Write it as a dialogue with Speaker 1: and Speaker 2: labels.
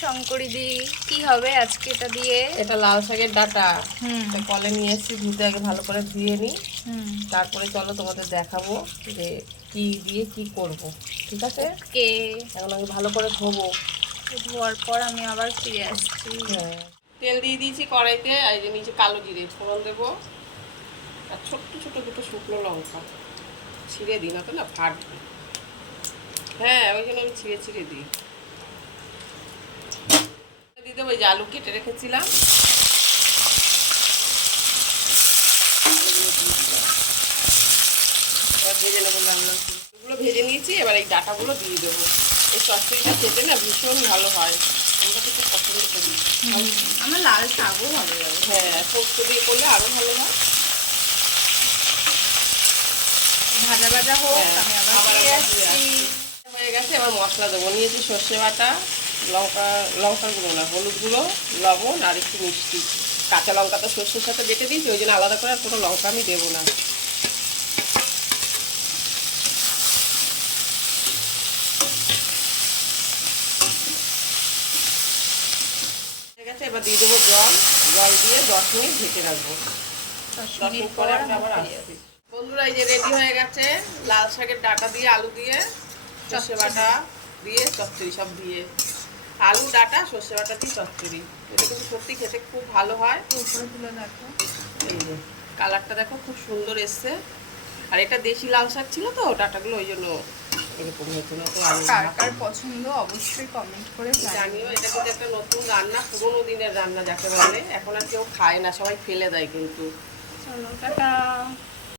Speaker 1: শঙ্করী দি কি হবে আজকে এটা দিয়ে?
Speaker 2: এটা লাল শাকের ডাটা। এটা কলে নিয়ে এসেছি ধুতে আগে ভালো করে ধুয়ে নিই।
Speaker 1: হুম।
Speaker 2: তারপরে চলো তোমাদের দেখাবো যে কি দিয়ে কি করব ঠিক আছে?
Speaker 1: কে
Speaker 2: এখন আমি ভালো করে ধোবো।
Speaker 1: ধোয়ার পর আমি আবার ফিরে আসছি।
Speaker 2: হ্যাঁ। তেল দিয়ে দিয়েছি কড়াইতে আর এই যে নিচে কালো জিরে ফোড়ন দেবো। আর ছোট্ট ছোট দুটো শুকনো লঙ্কা। ছিঁড়ে দিই না তো না ফাটবে। হ্যাঁ ওই জন্য আমি ছিঁড়ে ছিঁড়ে দিই। দেবো এই যে আলু কেটে রেখেছিলাম। ভেজে নেব এগুলো ভেজে নিয়েছি এবার এই ডাটাগুলো দিয়ে দেবো। এই চচ্চড়িটা খেতে না ভীষণ ভালো হয়। আমরা তো খুব পছন্দ করি।
Speaker 1: আমার লাল শাকও ভালো লাগে।
Speaker 2: হ্যাঁ পোস্ত দিয়ে করলে আরও ভালো হয়।
Speaker 1: ভাজা ভাজা হোক
Speaker 2: হ্যাঁ,
Speaker 1: আমি আবার
Speaker 2: হয়ে গেছে এবার মশলা দেবো। নিয়েছি সর্ষে বাটা লঙ্কা লঙ্কা গুঁড়ো না হলুদ গুঁড়ো লবণ আর একটু মিষ্টি। কাঁচা লঙ্কা তো সর্ষের সাথে বেটে দিয়েছি ওই জন্য আলাদা করে আর কোনো লঙ্কা আমি দেবো না। এবার দিয়ে দেবো জল। জল দিয়ে দশ মিনিট ঢেকে রাখব।
Speaker 1: দশ মিনিট পরে
Speaker 2: আবার আসছি। বন্ধুরা এই যে রেডি হয়ে গেছে লাল শাকের ডাটা দিয়ে আলু দিয়ে সর্ষে বাটা দিয়ে চচ্চড়ি সব দিয়ে। আলু ডাটা সর্ষে বাটা দিয়ে চচ্চড়ি। এটা কিন্তু সত্যি খেতে খুব ভালো হয়। কালারটা দেখো খুব সুন্দর এসছে। আর এটা দেশি লাল শাক ছিল তো ডাটাগুলো ওই জন্য এরকম না তো আলু
Speaker 1: কার কার পছন্দ অবশ্যই কমেন্ট করে জানিও।
Speaker 2: জানিও এটা কিন্তু একটা নতুন রান্না পুরোনো দিনের রান্না যাকে বলে। এখন আর কেউ খায় না সবাই ফেলে দেয় কিন্তু।
Speaker 1: চলো টাটা।